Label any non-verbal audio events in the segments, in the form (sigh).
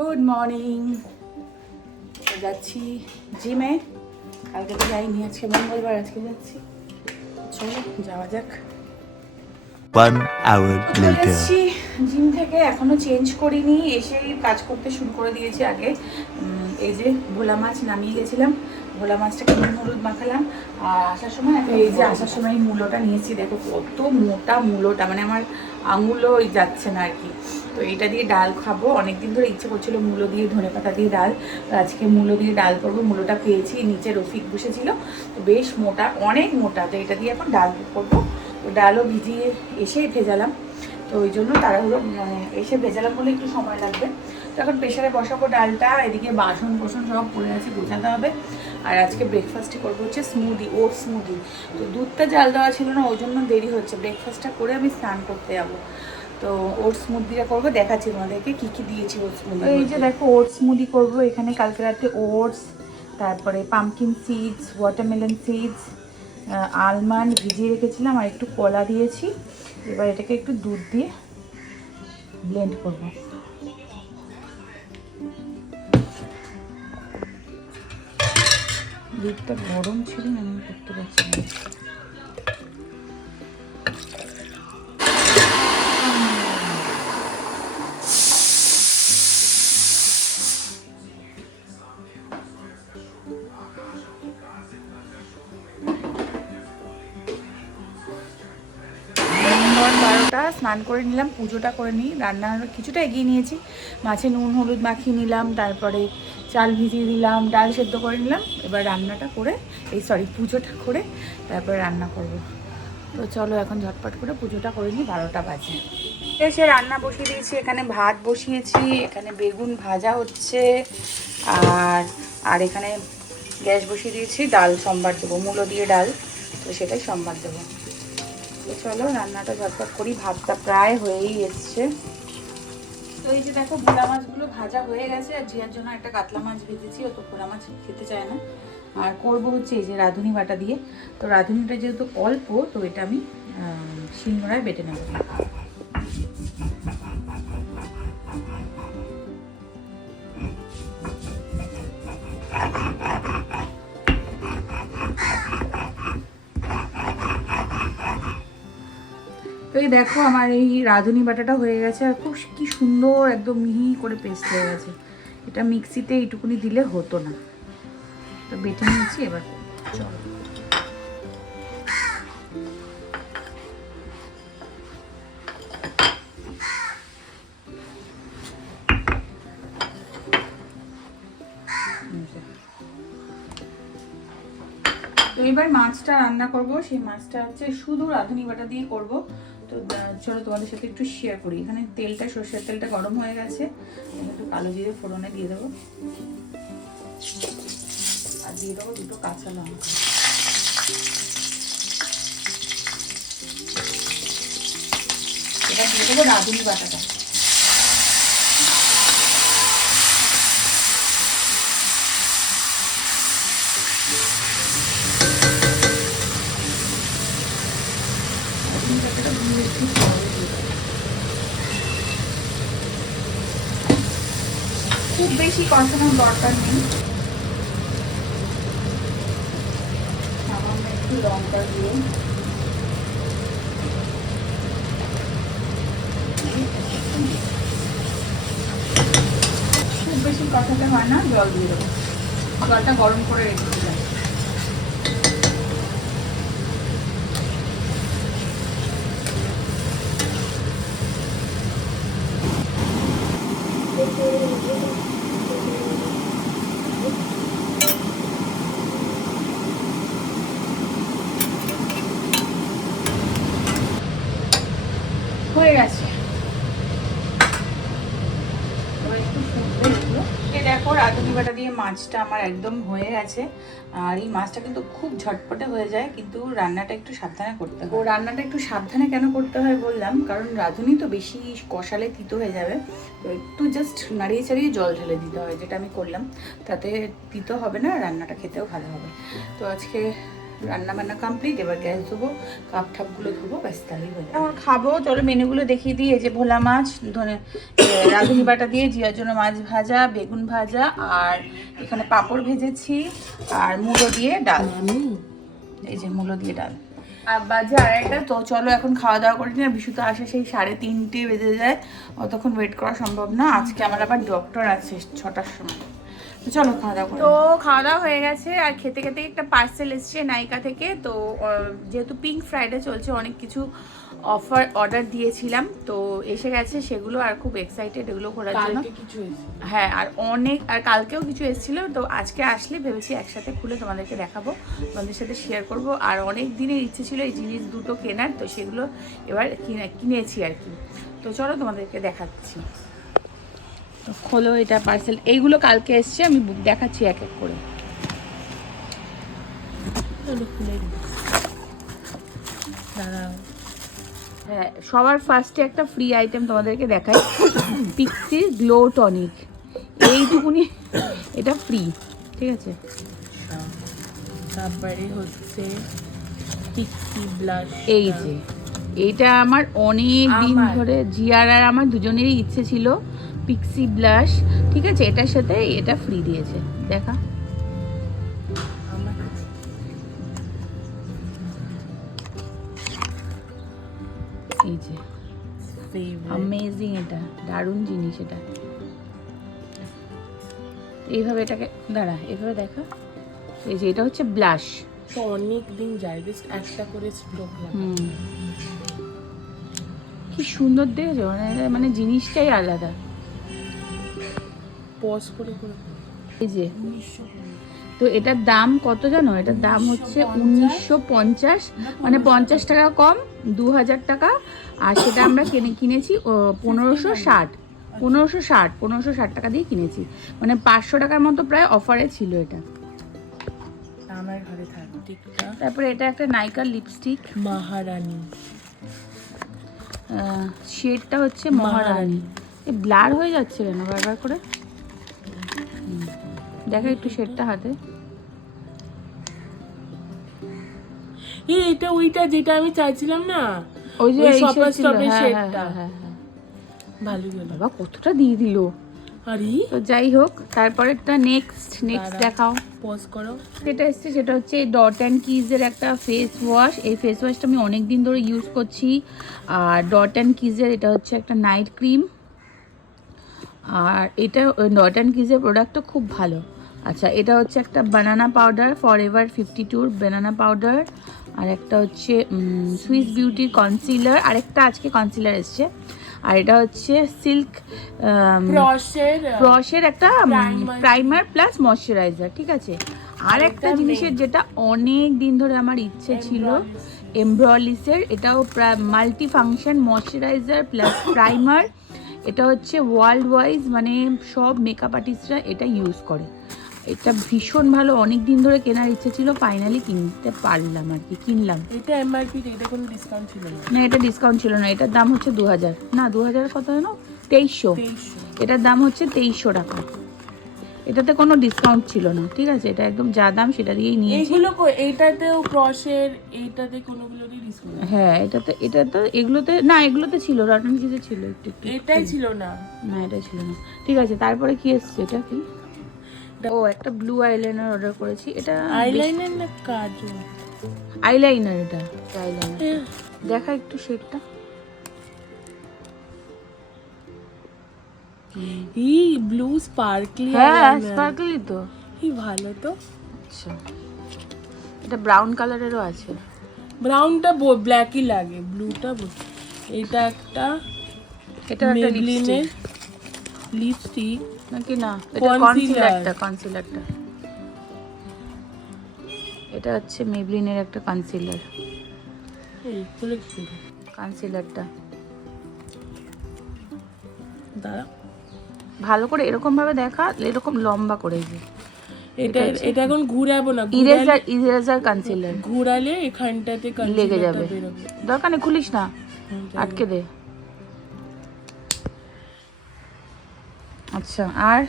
Good morning যাচ্ছি জিমে কালকে তো যাইনি আজকে মঙ্গলবার আজকে যাচ্ছি। চলো যাওয়া যাক। One hour চলে later. এসেছি জিম থেকে এখনও চেঞ্জ করিনি এসেই কাজ করতে শুরু করে দিয়েছি আগে। এই যে ভোলা মাছ নামিয়ে গেছিলাম ভোলা মাছটাকে নুন হলুদ মাখালাম। আর আসার সময় এই যে আসার সময় এই মূলোটা নিয়েছি দেখো কত মোটা মূলোটা মানে আমার আঙুলও যাচ্ছে না আর কি। তো এটা দিয়ে ডাল খাব। অনেকদিন ধরে ইচ্ছে করছিল মূলো দিয়ে ধনে পাতা দিয়ে ডাল আজকে মূলো দিয়ে ডাল করব। মূলোটা পেয়েছি, নিচে রফিক বসেছিল। তো বেশ মোটা, অনেক মোটা, তো এটা দিয়ে এখন ডাল করব। তো ডালও ভিজিয়ে এসেই ভেজালাম। তো ওই জন্য তাড়াহুড়ো মানে এসে ভেজালাম বলে একটু সময় লাগবে। তো এখন প্রেশারে বসাবো ডালটা। এদিকে বাসন কোসন সব পড়ে আছে, গোছাতে হবে। আর আজকে ব্রেকফাস্টে করব হচ্ছে স্মুদি ওট স্মুদি তো দুধটা জাল দেওয়া ছিল না, ওই জন্য দেরি হচ্ছে। ব্রেকফাস্টটা করে আমি স্নান করতে যাব। তো ওট স্মুদিটা করব দেখাচ্ছি তোমাদেরকে কী কী দিয়েছি ওট স্মুদি এই যে দেখো ওট স্মুদি করব এখানে কালকে রাতে ওটস তারপরে pumpkin seeds watermelon seeds almond ভিজিয়ে রেখেছিলাম আর একটু কলা দিয়েছি। এবার এটাকে একটু দুধ দিয়ে ব্লেন্ড করব। দুধটা গরম ছিল আমি করতে পারছি না। স্নান করে নিলাম, পুজোটা করে নিই রান্নার কিছুটা এগিয়ে নিয়েছি। মাছে নুন, হলুদ মাখিয়ে নিলাম, তারপরে চাল ভিজিয়ে দিলাম, ডাল সেদ্ধ করে নিলাম। এবার রান্নাটা করে, এই সরি পুজোটা করে তারপরে রান্না করব। তো চলো এখন ঝটপট করে পুজোটা করে নিই, বারোটা বাজে। এসে রান্না বসিয়ে দিয়েছি, এখানে ভাত বসিয়েছি, এখানে বেগুন ভাজা হচ্ছে, আর আর এখানে গ্যাস বসিয়ে দিয়েছি, ডাল, সম্বার দেবো, মূলো দিয়ে ডাল, তো সেটাই সম্বার দেবো। চলো রান্নাটা ঝটপট করি, ভাতটা প্রায় হয়েই এসছে। তো এই যে দেখো ভোলা মাছগুলো ভাজা হয়ে গেছে, আর জিয়ার জন্য একটা কাতলা মাছ ভেজেছি, ও তো ভোলা মাছ খেতে চায় না। আর করব হচ্ছে এই যে রাঁধুনি বাটা দিয়ে। তো রাঁধুনিটা যেহেতু অল্প, তো এটা আমি শিলনোড়ায় বেটে নেব। দেখো আমার এই রাঁধুনি বাটাটা হয়ে গেছে আর খুব কি সুন্দর একদম মিহি করে পেস্ট হয়ে গেছে। এটা মিক্সিতে এইটুকুনি দিলে হতো না। তো বেটে নিয়েছি, এবার চলো। মাছটা রান্না করব, সেই মাছটা হচ্ছে শুধু রাঁধুনি বাটা দিয়ে করব। তো চলো তোমাদের সাথে একটু শেয়ার করি। এখানে তেলটা, সর্ষের তেলটা গরম হয়ে গেছে। একটু কালো জিরে ফোড়নে দিয়ে দেবো। আর দিয়ে দেবো দুটো কাঁচা লঙ্কা। এবার দিয়ে দেবো রাঁধুনি বাটাটা। খুব বেশি কষানোর দরকার নেই। সামান্য একটু লঙ্কা দিয়ে। খুব বেশি কষাতে হয় না, জল দিয়ে দেবো। জলটা গরম করে রেখে দিলাম হয়ে গেছে। দেখো রাঁধুনি বাটা দিয়ে মাছটা আমার একদম হয়ে গেছে। আর এই মাছটা কিন্তু খুব ঝটপটে হয়ে যায় কিন্তু রান্নাটা একটু সাবধানে করতে হয়। ও রান্নাটা একটু সাবধানে কেন করতে হয় বললাম কারণ রাঁধুনি তো বেশি কষালে তিতো হয়ে যাবে। তো একটু জাস্ট নাড়িয়ে চাড়িয়ে জল ঢেলে দিতে হয় যেটা আমি করলাম। তাতে তিতো হবে না রান্নাটা খেতেও ভালো হবে। তো আজকে রান্না বান্না কমপ্লিট এবার গ্যাস ধোবো কাপ ঠাপগুলো ধোবো ব্যাস তাহলেই হয়ে যাবে। এখন খাব চলো মেনুগুলো দেখিয়ে দিই এই যে ভোলা মাছ ধনে রাঁধুনি বাটা দিয়ে জিয়ার জন্য মাছ ভাজা বেগুন ভাজা আর এখানে পাঁপড় ভেজেছি আর মুলো দিয়ে ডাল। এই যে মুলো দিয়ে ডাল। আর বাজে আড়াইটা তো চলো এখন খাওয়া দাওয়া করি না বিশু তো আসে সেই সাড়ে তিনটে বেজে যায় অতক্ষণ ওয়েট করা সম্ভব না আজকে আমার আবার ডক্টর আছে ছটার সময়। চলো খাওয়া দাওয়া তো খাওয়া দাওয়া হয়ে গেছে। আর খেতে খেতে একটা পার্সেল এসছে নাইকা থেকে। তো যেহেতু পিঙ্ক ফ্রাইডে চলছে অনেক কিছু অফার অর্ডার দিয়েছিলাম। তো এসে গেছে সেগুলো আর খুব এক্সাইটেড এগুলো করার জন্য। হ্যাঁ আর অনেক আর কালকেও কিছু এসেছিল। তো আজকে আসলে ভেবেছি একসাথে খুলে তোমাদেরকে দেখাবো। তোমাদের সাথে শেয়ার করব। আর অনেক দিনের ইচ্ছে ছিল এই জিনিস দুটো কেনার। তো সেগুলো এবার কিনে কিনেছি আর কি। তো চলো তোমাদেরকে দেখাচ্ছি। খোলো এটা পার্সেল এইগুলো কালকে এসছে আমি বুক দেখাচ্ছি এক এক করে। হ্যাঁ সবার ফার্স্টে একটা ফ্রি আইটেম তোমাদেরকে দেখাই। পিক্সির গ্লো টনিক এইটুকুনি (coughs) এটা ফ্রি ঠিক আছে? তারপরে হচ্ছে পিক্সি ব্লাড এই যে এইটা আমার অনেক দিন ধরে জিয়ার আর আমার দুজনেরই ইচ্ছে ছিল। পিক্সি ব্লাশ ঠিক আছে? এটার সাথে এটা ফ্রি দিয়েছে। দেখা। এই যে অ্যামেজিং এটা দারুণ জিনিস এটা। এইভাবে এটাকে দাঁড়া এইভাবে দেখা। এই যে এটা হচ্ছে ব্লাশ অনেক দিন যায় বেশ একটা করে স্ট্রোক কি সুন্দর দেখেছ? মানে মানে জিনিসটাই আলাদা। পজ করে করে এই যে। তো এটার দাম কত জানো? এটার দাম হচ্ছে উনিশশো পঞ্চাশ। মানে পঞ্চাশ টাকা কম দু হাজার টাকা। আর সেটা আমরা কিনে কিনেছি পনেরোশো ষাট। পনেরোশো ষাট পনেরোশো ষাট টাকা দিয়ে কিনেছি। মানে পাঁচশো টাকার মতো প্রায় অফারে ছিল এটা। আমার ঘরে থাকে তারপরে এটা একটা নাইকার লিপস্টিক মহারানী। শেডটা হচ্ছে মহারানী। এ ব্লার হয়ে যাচ্ছে কেন বারবার করে। দেখো একটু শেডটা হাতে। এই এটা ওইটা যেটা আমি চাইছিলাম না? ওই যে ছিল, হ্যাঁ, হ্যাঁ। হ্যাঁ। ভালোই হলো বাবা কতটা দিয়ে দিল। আরে। তো যাই হোক তারপরেরটা নেক্সট নেক্সট দেখাও। পজ করো। যেটা এসছে সেটা হচ্ছে ডট অ্যান্ড কিজের একটা ফেস ওয়াশ এই ফেস ওয়াশটা আমি অনেক দিন ধরে ইউজ করছি। আর ডট অ্যান্ড কিজের এটা হচ্ছে একটা নাইট ক্রিম আর এটা অ্যান্ড কিজের প্রোডাক্টটা খুব ভালো। আচ্ছা এটা হচ্ছে একটা banana powder for ever fifty tour banana powder আর একটা হচ্ছে সুইস বিউটির কনসিলার আর একটা আজকে কনসিলার এসছে। আর এটা হচ্ছে সিল্ক ক্রসের একটা প্রাইমার প্লাস ময়শ্চারাইজার ঠিক আছে? আর একটা জিনিসের যেটা অনেক দিন ধরে আমার ইচ্ছে ছিল এমব্রলিসের এটাও multi function moisturiser plus primer এটা হচ্ছে ওয়ার্ল্ড ওয়াইজ মানে সব মেকআপ আর্টিস্টরা এটা ইউজ করে। এটা ভীষণ ভালো অনেক দিন ধরে কেনার ইচ্ছে ছিল ফাইনালি কিনতে পারলাম আর কি কিনলাম। এটা এমআরপি এটা কোনো ডিসকাউন্ট ছিল না। না এটা ডিসকাউন্ট ছিল না এটার দাম হচ্ছে দু হাজার না দু হাজার কত জানো তেইশশো। তেইশশো। এটার দাম হচ্ছে তেইশশো টাকা। এটাতে কোনো ডিসকাউন্ট ছিল না ঠিক আছে? এটা একদম যা দাম সেটা দিয়েই নিয়েছি। এইগুলো কো- এইটাতেও ক্রসের এইটাতে কোনোগুলোরই ডিসকাউন্ট হ্যাঁ এটাতে এটা তো এগুলোতে না এগুলোতে ছিল রটন কিসে ছিল একটু একটু এটাই ছিল না। না এটা ছিল না। ঠিক আছে তারপরে কি এসছে এটা কি? ও একটা ব্লু আইলাইনার অর্ডার করেছি এটা আইলাইনার না কাজল? আইলাইনার এটা। আইলাইনার দেখা একটু শেডটা ই ব্লু স্পার্কলি হ্যাঁ স্পার্কলি তো। কি ভালো তো। আচ্ছা। এটা ব্রাউন কালারেরও আছে। ব্রাউনটা ব্ল্যাকই লাগে ব্লুটা এটা একটা এটা একটা লিপস্টিক লিপস্টিক নাকি না? এটা. কনসিলারটা কনসিলারটা এটা হচ্ছে মেবলিনের একটা কনসিলার কনসিলারটা দাঁড়া। ভালো করে এরকম ভাবে দেখা এরকম লম্বা করে যে এটা এটা এখন ঘুরাবো না ইরেজার ইরেজার কনসিলার ঘুরালে এখানটাতে লেগে যাবে। দরকার নেই খুলিস না। আটকে দে। আচ্ছা আর?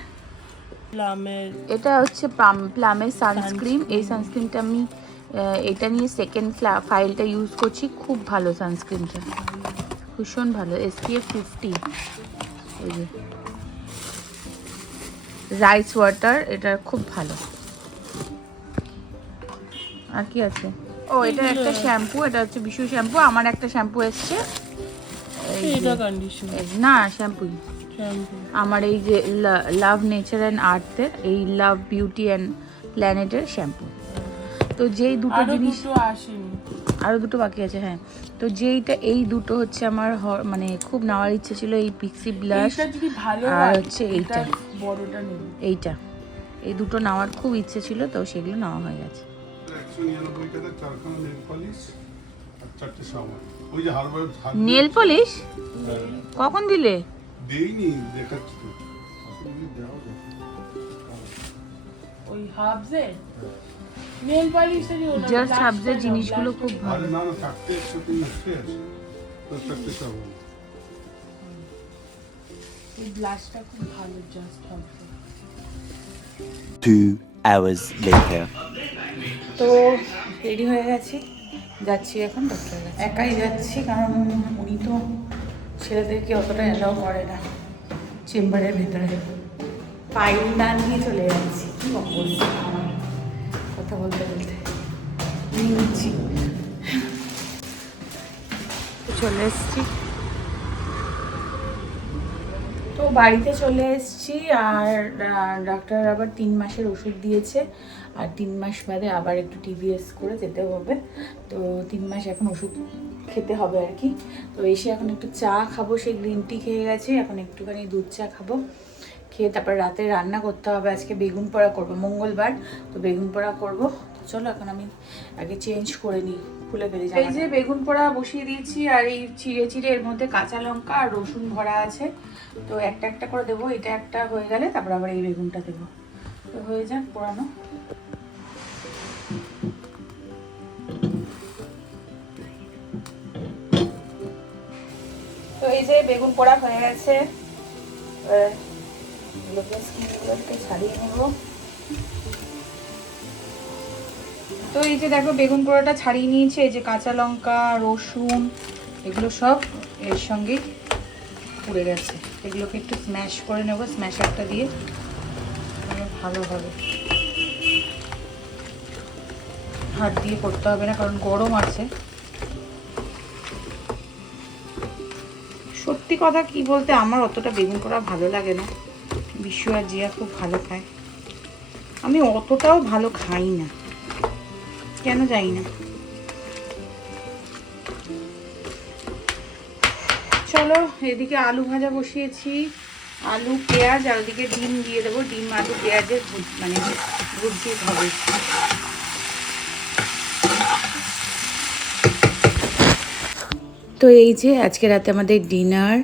প্লামের এটা হচ্ছে প্লাম প্লামের সানস্ক্রিন এই সানস্ক্রিনটা আমি এটা নিয়ে সেকেন্ড ফাইলটা ইউজ করছি। খুব ভালো সানস্ক্রিনটা ভীষণ ভালো এসপিএফ ফিফটি এই যে। রাইস ওয়াটার এটা খুব ভালো। আর কি আছে? ও এটা একটা শ্যাম্পু এটা হচ্ছে বিশু শ্যাম্পু আমার একটা শ্যাম্পু এসছে। না শ্যাম্পুই শ্যাম্পু আমার এই যে লাভ নেচার অ্যান্ড আর্থের এই লাভ বিউটি অ্যান্ড প্ল্যানেটের শ্যাম্পু তো যেই দুটো জিনিস আসেনি। আরও দুটো বাকি আছে হ্যাঁ। তো যেইটা এই দুটো হচ্ছে আমার মানে খুব নেওয়ার ইচ্ছে ছিল এই পিক্সি ব্লাশ এইটা যদি ভালো আর হচ্ছে এইটা। বড়টা এইটা। এই দুটো নেওয়ার খুব ইচ্ছে ছিল তো সেগুলো নেওয়া হয়ে গেছে। Nail polish? কখন দিলে? দেইনি দেখাচ্ছি হাবজে নেল পালিশেরই ওনা জাস্ট সাবজের জিনিসগুলো খুব ভালো। না না মিশে আছে। তো সাবান এই ব্লাশটা খুব ভালো জাস্ট হাবজে Two hours later. তো রেডি হয়ে গেছি। যাচ্ছি এখন ডক্টরের কাছে। একাই যাচ্ছি কারণ উনি তো ছেলেদেরকে অতটা অ্যালাউ করে না চেম্বারের ভেতরে। ফাইল না নিয়ে চলে যাচ্ছি। কি অবস্থা আমার কথা বলতে বলতে। নিচ্ছি চলে এসছি। তো বাড়িতে চলে এসছি আর ডাক্তার আবার তিন মাসের ওষুধ দিয়েছে। আর তিন মাস বাদে আবার একটু টিভিএস করে যেতে হবে। তো তিন মাস এখন ওষুধ খেতে হবে আর কি। তো এসে এখন একটু চা খাব। সেই গ্রিন টি খেয়ে গেছে। এখন একটুখানি দুধ চা খাব। খেয়ে তারপর রাতে রান্না করতে হবে। আজকে বেগুন পোড়া করব মঙ্গলবার তো বেগুন পোড়া করব। চলো এখন আমি আগে চেঞ্জ করে নিই খুলে ফেলি এই যে বেগুন পোড়া বসিয়ে দিয়েছি আর এই চিড়ে চিড়ে এর মধ্যে কাঁচা লঙ্কা আর রসুন ভরা আছে। তো একটা একটা করে দেবো এটা একটা হয়ে গেলে তারপর আবার এই বেগুনটা দেবো। তো হয়ে যাক পোড়ানো। তো এই যে বেগুন পোড়া হয়ে গেছে তো এই যে দেখো, বেগুন পোড়াটা ছাড়িয়ে নিয়েছে, এই যে কাঁচা লঙ্কা, রসুন, এগুলো সব এর সঙ্গে পুড়ে গেছে। এগুলোকে একটু স্ম্যাশ করে নেব স্ম্যাশারটা দিয়ে। ভালো হবে। হাত দিয়ে করতে হবে না, কারণ গরম আছে। সত্যি কথা কি বলতে, আমার অতটা বেগুন পোড়া ভালো লাগে না। বিশ্ব আর জিয়া খুব ভালো খায়। আমি অতটাও ভালো খাই না। কেন জানি না। চলো, এদিকে আলু ভাজা বসিয়েছি। আলু, পেঁয়াজ, আর ওদিকে ডিম দিয়ে দেবো। ডিম, আলু, পেঁয়াজের মানে ভুজি হবে তো এই যে আজকে রাতে আমাদের ডিনার,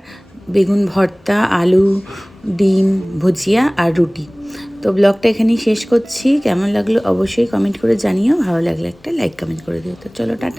বেগুন ভর্তা, আলু ডিম, ভুজিয়া আর রুটি। তো ব্লগটা এখানেই শেষ করছি। কেমন লাগল অবশ্যই কমেন্ট করে জানিও। ভালো লাগলে একটা লাইক কমেন্ট করে দিও। তো চলো, টাটা।